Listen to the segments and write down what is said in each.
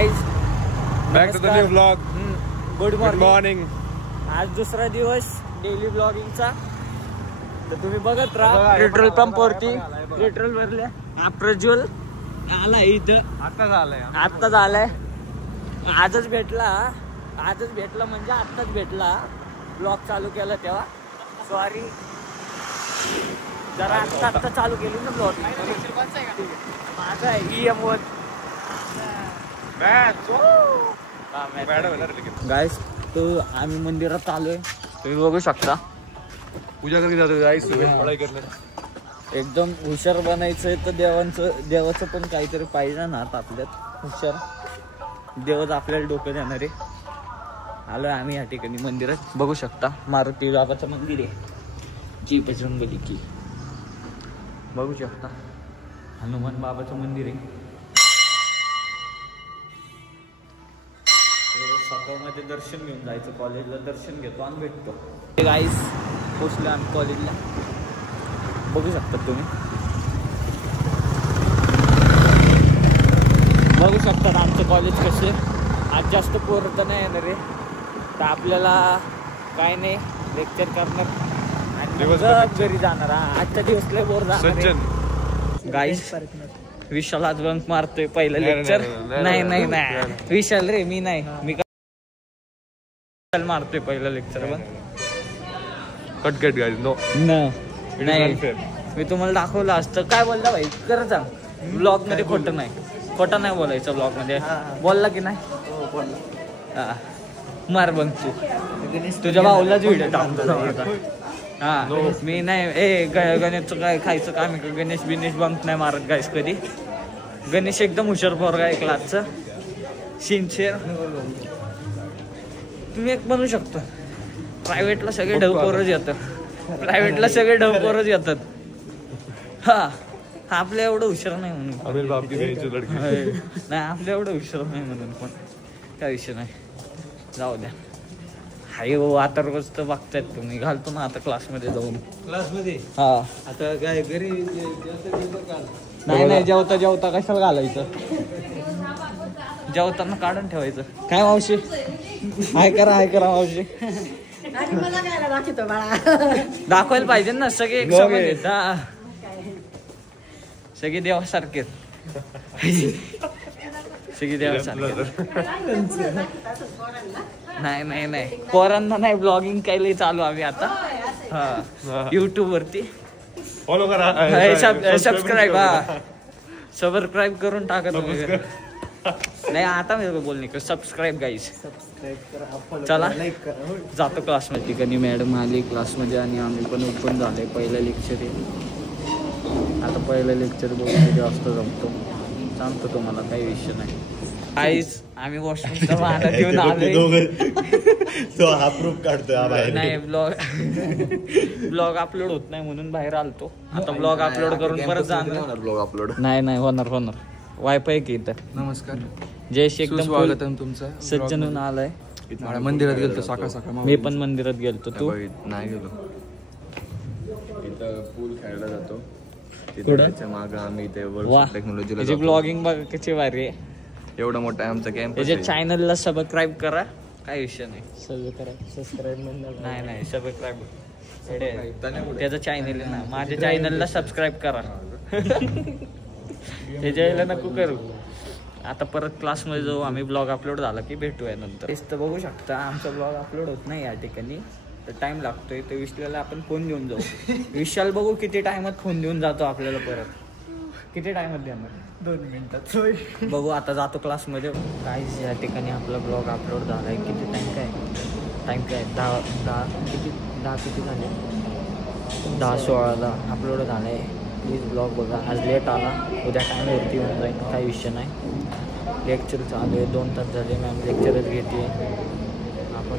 Guys back to the new blog. Good morning. आज दुसरा दिवस डेली ब्लॉगिंगचा. तर तुम्ही बघत राहा. पेट्रोल पंप वरती पेट्रोल भरले. प्रज्वल आला इथं आत्ताच आलाय. आजच भेटला म्हणजे आत्ताच भेटला. ब्लॉग चालू केला तेव्हा. सॉरी जरा आत्ता चालू केली ना ब्लॉग. माझा आहे EM1. गाइस तो आम्ही मंदिरात आलोय. तुम्ही बघू शकता. पूजा करके जातो गाइस. पढाई करण्यात एकदम हुशार बनायचंय तर देवाचं पण काहीतरी पाहिजे ना आपल्यात. हुशार देवच आपल्याला डोकं देणार आहे. आलोय आम्ही या ठिकाणी मंदिरात. बघू शकता मारुती बाबाचं मंदिर आहे. जी बजरंगबली की बघू शकता. हनुमान बाबाचं मंदिर आहे. सकाळमध्ये दर्शन घेऊन जायचं. कॉलेजला दर्शन घेतो आणि भेटतो. गाईस पोचलो आम्ही कॉलेजला. बघू शकता तुम्ही. बघू शकता आमचं कॉलेज कसे. आज जास्त पोरं तर नाही येणार आहे. तर आपल्याला काय नाही लेक्चर करणार आणि घरी जाणार. आजच्या दिवस लय बोर जाणार. गाईस विशाल आज बंक मारतोय पहिलं लेक्चर. नाही विशाल रे मी नाही. मी मारतोय पहिलं लेक्चर. Cut guys. नो नाही मी तुम्हाला दाखवलं असतं. काय बोलला भाई खरं सांग. ब्लॉग मध्ये खोटं नाही बोलायचं. ब्लॉग मध्ये बोलला की नाही. मार बंक तू. तुझ्या भाऊलाच व्हिडिओ टाकतो. हा मी नाही. गणेशचं काय खायचं काम आहे. गणेश बंक नाही मारत गाईस कधी. गणेश एकदम हुशार पोरगा आहे क्लासचं. सिन्सिअर तुम्ही एक बनू शकतो. प्रायव्हेटला सगळे ढवपोरच येतात. हा आपल्या एवढं हुशार नाही म्हणून. नाही आपल्या एवढं हुशार नाही म्हणून पण काय विषय नाही. जाऊ द्या. हाय हो आता रोज तर बघतायत तुम्ही. घालतो ना आता क्लासमध्ये जाऊन. क्लासमध्ये हा आता काय घरी नाही जेवता कशाला घालायचं. जेवताना काढून ठेवायचं. काय मावशी हाय करा मावशी. दाखवायला पाहिजे ना. सगळे एक समान आहेत. सगळे देवासारखे. सगळे देवासारखे. नाही पोरांना नाही. ब्लॉगिंग काही चालू आम्ही आता. हा युट्यूब वरती फॉलो करा. सबस्क्राईब करून टाका तुम्ही. नाही आता मी बोलणे सबस्क्राईब गाईस. चला जातो क्लासमध्ये. ठिकाणी मॅडम आली क्लासमध्ये आणि आम्ही पण ओपन झाले. पहिलं लेक्चर आहे. आता पहिलं लेक्चर बघून किती वाजता जमतो सांगतो तुम्हाला. काही विषय नाही. गाईस आम्ही वॉशरूमचा वाहन घेऊन आलोय. हा प्रूफ काढतोय. नाही ब्लॉग अपलोड होत नाही म्हणून बाहेर आलतो. आता ब्लॉग अपलोड करून परत जाणार. ब्लॉग अपलोड नाही होणार. वायफाय की इथं. नमस्कार. जयश एकदम स्वागतम तुमचं. सज्जनून आलाय. मंदिरात गेलतो सकाळ. मी पण मंदिरात गेलतो. तू नाही गेलो. इथं पूल खेळला जातो. माग आम्ही टेक्नॉलॉजी ब्लॉगिंग बघा किती भारी आहे. एवढा मोठा आहे आमचा कॅम्प. त्याच्या चॅनलला सबस्क्राईब करा. काही विषय नाही. सबस्क्राईब नाही सबस्क्राईब. त्याचं चॅनल आहे ना. माझ्या चॅनलला सबस्क्राईब करा. त्याच्या यायला नको करू. आता परत क्लासमध्ये जाऊ आम्ही. ब्लॉग अपलोड झाला की भेटूया नंतर. तेच तर बघू शकता आमचा ब्लॉग अपलोड होत नाही या ठिकाणी. तर टाइम लागतोय. तर विशालला आपण फोन देऊन जाऊ. विशाल बघू किती टाइमात फोन देऊन जातो आपल्याला परत. किती टाइमात देणार. 2 मिनिटात बघू. आता जातो क्लासमध्ये. काहीच या ठिकाणी आपला ब्लॉग अपलोड झाला आहे. किती टाइम काय 10 किती झाले. 10:16 अपलोड झाला आहे. प्लीज ब्लॉग बघा. आज लेट आला. उद्या टाईमवरती होऊन जाईल. काही विषय नाही. लेक्चर चालू आहे. 2 तास झाले. मॅम लेक्चरच घेते. आपण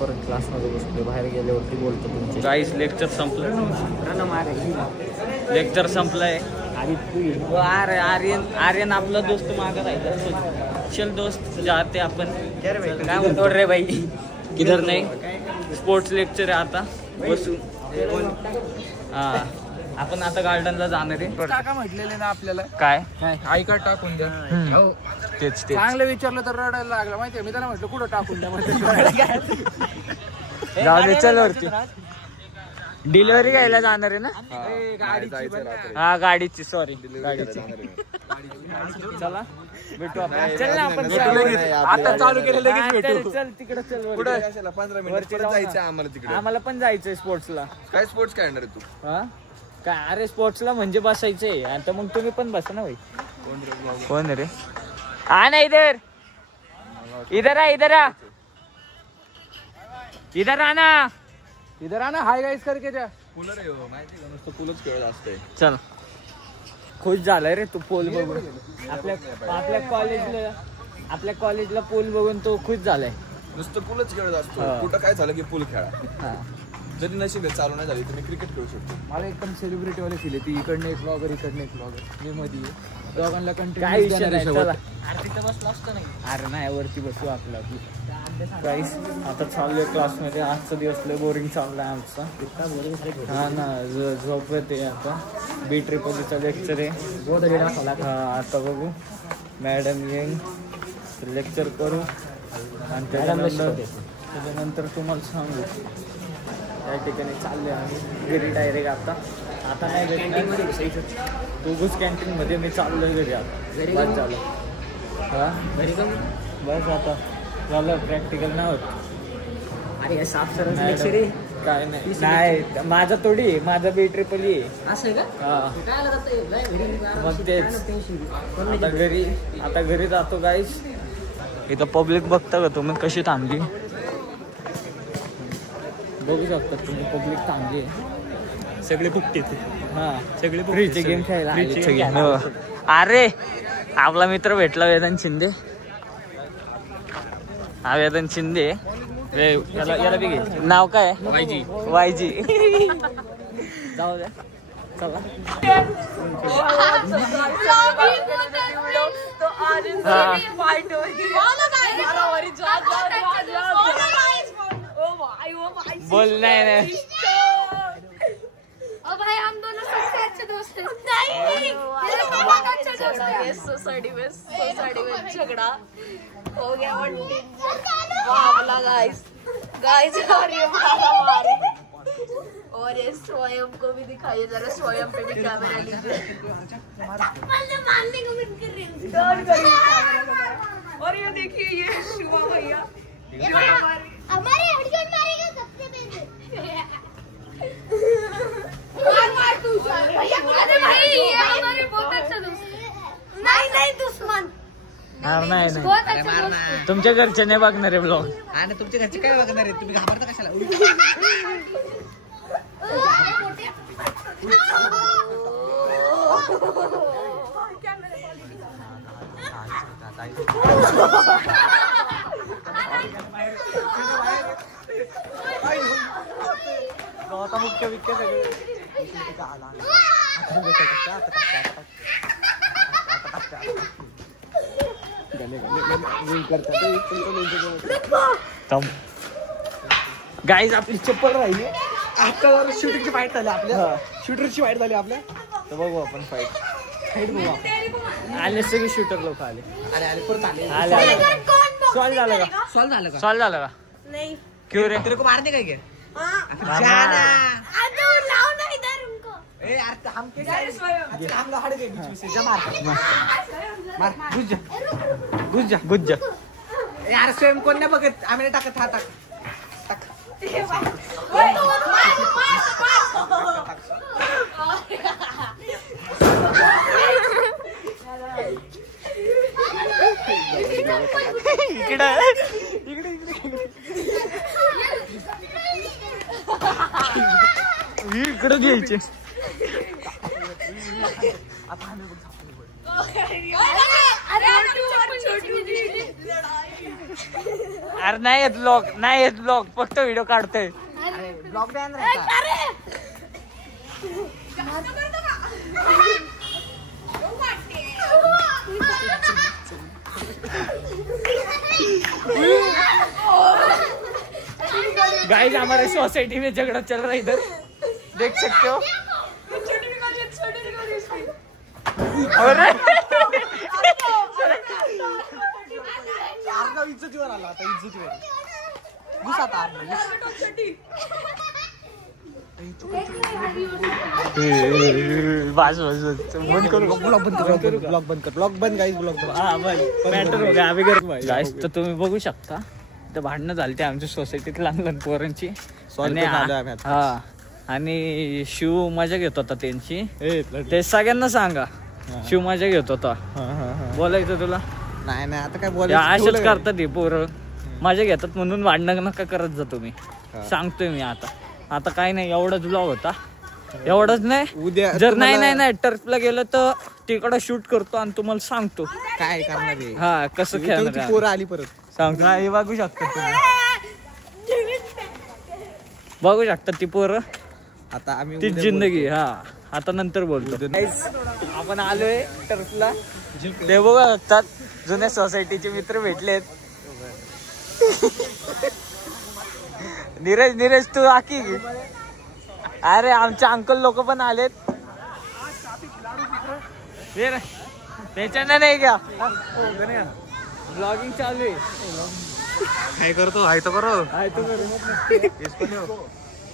परत क्लासमध्ये बसतो. बाहेर गेल्यावरती बोलतो तुमचे. काहीच लेक्चर संपलं. लेक्चर संपलंय. आर्यन आपला दोस्त मागं राहिला. चल दोस्त जाते आपण. काय म्हणतो रे बाई. किधर नाही. स्पोर्ट्स लेक्चर आहे आता. बसू. हा आपण आता गार्डनला जाणार आहे. टाका म्हटलेले ना आपल्याला. काय आय कार्ड टाकून द्या. तेच चांगलं विचारलं तर रडायला लागला माहितीये. मी त्याला म्हटलं कुठं टाकून द्या म्हणजे जाऊ दे चल वरती. डिलिव्हरी घ्यायला जाणार आहे ना. हा गाडीची सॉरी गाडीची. चला भेटू आपण. चल ना आपण आता चालू केलं लगेच भेटू. चल तिकडे चल. कुठं 15 मिनिट जायचं आम्हाला तिकडे. आम्हाला पण जायचंय स्पोर्ट्सला. काय स्पोर्ट्स काय आणणार तू? हा काय अरे स्पोर्ट्सला म्हणजे बसायचंय. आता मग तुम्ही पण बसा ना भाई. कोण रे? हा ना इधर इधर आ इधर आ इधर आना इधर आना हाय गाईस करके द्या. पुलर आहे हो माहिती का नुसतं पुलच खेळत असतंय. चल खुश झालाय रे तू पोल बघून. आपल्या कॉलेजला पोल बघून तो खुश झालाय. नुसतं पुलच खेळत असतो. कुठं काय झालं की पूल खेळा. जरी नशीब चालू नाही झाली तुम्ही क्रिकेट खेळू शकतो. मला एकदम सेलिब्रिटी वाले फील येते. इकडनं एक ब्लॉगर इकडनं एक ब्लॉगर. मी मध्ये दोघांना काय कंटिन्यू विषय नाही. चला बसला असतं नाही. अरे नाही वरती बसू आपलं गाईस. आता चाललोय क्लासमध्ये. आजचा दिवस लय बोरिंग चाललाय आमचा. हा ना झोप येते. आता बी ट्रिपलचा लेक्चर आहे. आता बघू मॅडम येईन लेक्चर करू आणि त्याच्यानंतर तुम्हाला सांगू. त्या ठिकाणी चालले आम्ही घरी डायरेक्ट. आता नाही घरी दोघंच कॅन्टीनमध्ये मी चाललोय घरी. आता बस झालं. हा घरी का बस आता झालं. प्रॅक्टिकल नाही होत. अरे साफ सरळ काय नाही नाही माझा थोडी माझा बी ट्रिपल आहे. असं का? हा मग तेच आता घरी जातो गाईस. इथं पब्लिक बघता का तुम्ही कशी थांबली. बघू शकता तुम्ही पब्लिक थांबली आहे. सगळे फुकतेत. हा सगळे फ्रीचे गेम खेळायला. अरे आपला मित्र भेटला वेदांत शिंदे. हा वेदांत शिंदे. याला बी घे. नाव काय? वायजी. जाऊ द्या चला. बोल नाही भाई हम दोनों सबसे अच्छे दोस्त हैं। नहीं सोसाइटी में झगड़ा हो गया। मामला गाइस और ये मारामारी और ये स्वयं को भी दिखाइए जरा। स्वयं पे भी कैमरा लीजिए। और ये देखिए ये शिवा भैया हमारे हेडशॉट मारेगा सबसे पहले। मार तू भैया। अरे भाई ये हमारे बहुत अच्छा दोस्त। नहीं दुश्मन नाही बहुत अच्छा दोस्त। तुमच्या घरचे नाही बघणार आहे ब्लॉग. आणि तुमच्या घरचे काय बघणार आहे? तुम्ही घाबरता कशाला? मुख्य विख्य सगळे गाईज आपली चप्पल राहिली. आता शूटिंगची फाईट झाली आपल्या. शूटरची फाईट झाली आपल्या. तर बघू आपण फाईट बघू आपण. आले सगळे शूटर लोक आले. अरे परत आले. सॉल्व झालं का? सॉल्व झालं का? नहीं क्यों रे? तेरे को मारने का क्या? जाना लाओ ना इधर उनको। ए यार हम के हम लोग हट गए बीच में से. जा मार घुस जा. यार स्वयं कोण नाही बघत. आम्ही टाकत हा टाक. इकडे घ्यायचे. अरे नाही येत ब्लॉग फक्त व्हिडिओ काढतोय. ब्लॉग बॅन गाइस हमारे सोसाइटी में झगड़ा चल रहा है इधर देख सकते हो. अरे इज्जतीवर आला आता इज्जतीवर घुस आता बस बंद करू ब्लॉग बंद कर ब्लॉग बंद गाईस ब्लॉग गाईस तर तुम्ही बघू शकता तर भांडणं झाली ते आमच्या सोसायटीत लहान लहान पोरांची हा आणि शिव मजा घेत होता त्यांची ते सगळ्यांना सांगा शिव मजा घेत होता बोलायचं तुला नाही नाही आता काय या बोलायचं अशाच करतात हे पोरं मजा घेतात म्हणून भांडणं नका करत जा तुम्ही सांगतोय मी आता काही नाही एवढाच ब्लॉग होता एवढंच नाही उद्या जर नाही टर्फला गेलं तर तिकडं शूट करतो आणि तुम्हाला सांगतो काय करणार आहे हा कसं खेळणार पोरं आली परत सांगतो हे बघू शकता तुम्ही बघू शकता ती पोरं आता आम्ही तीच जिंदगी हा आता नंतर बोलतो आपण आलोय टर्फला ते बघू शकतात जुन्या सोसायटीचे मित्र भेटलेत नीरज तू आकी अरे आमचे अंकल लोक पण आलेत त्याच्यानं नाही का ब्लॉगिंग चालू आहे काय करतो हाय तो करो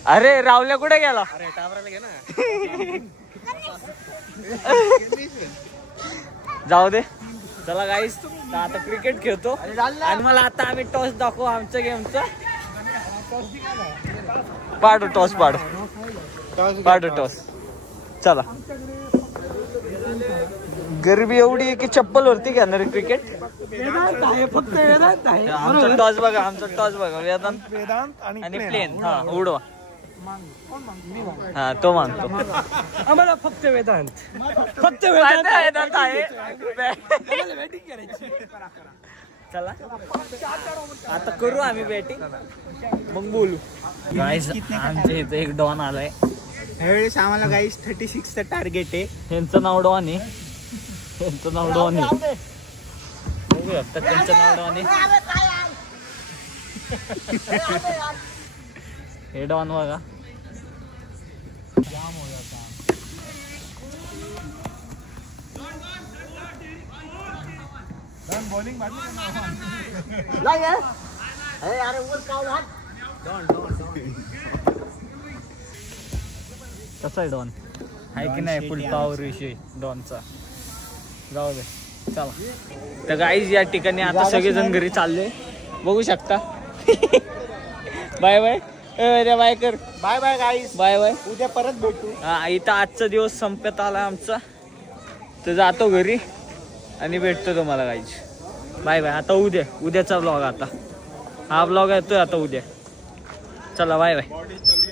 अरे रावल्या कुठे गेला जाऊ दे चला गाईस आता क्रिकेट खेळतो आणि मला आता आम्ही टॉस दाखवू आमच्या गेमचा पाडू टॉस पाडू टॉस चला गरबी एवढी आहे की चप्पल वरती घेणार क्रिकेट आमचा टॉस बघा वेदांत आणि प्लेन हा उडवा हा तो मानतो आम्हाला फक्त वेदांत वेदांत आहे चला आता करू आम्ही बॅटिंग मग बोलू गाईस आमच्या इथे एक डॉन आलाय ह्यावेळेस आम्हाला गाईस 36चं टार्गेट आहे यांचं नाव डॉन आहे त्यांचं नाव डॉन आहे बघू शकता त्यांचं नाव डॉन आहे हे डॉन बघा कसा आहे डॉन आहे की नाही फुल पॉवर विषय डॉनचा जाऊ दे चला तर गाईज या ठिकाणी आता सगळेजण घरी चालले बघू शकता बाय बाय बाय कर बाय बाय गाईस बाय बाय उद्या परत भेटू हा इथं आजचा दिवस संपत आला आमचा तर जातो घरी आणि भेटतो तुम्हाला गाईज बाय बाय आता उद्याचा ब्लॉग आता हा ब्लॉग येतोय आता उद्या चला बाय बाय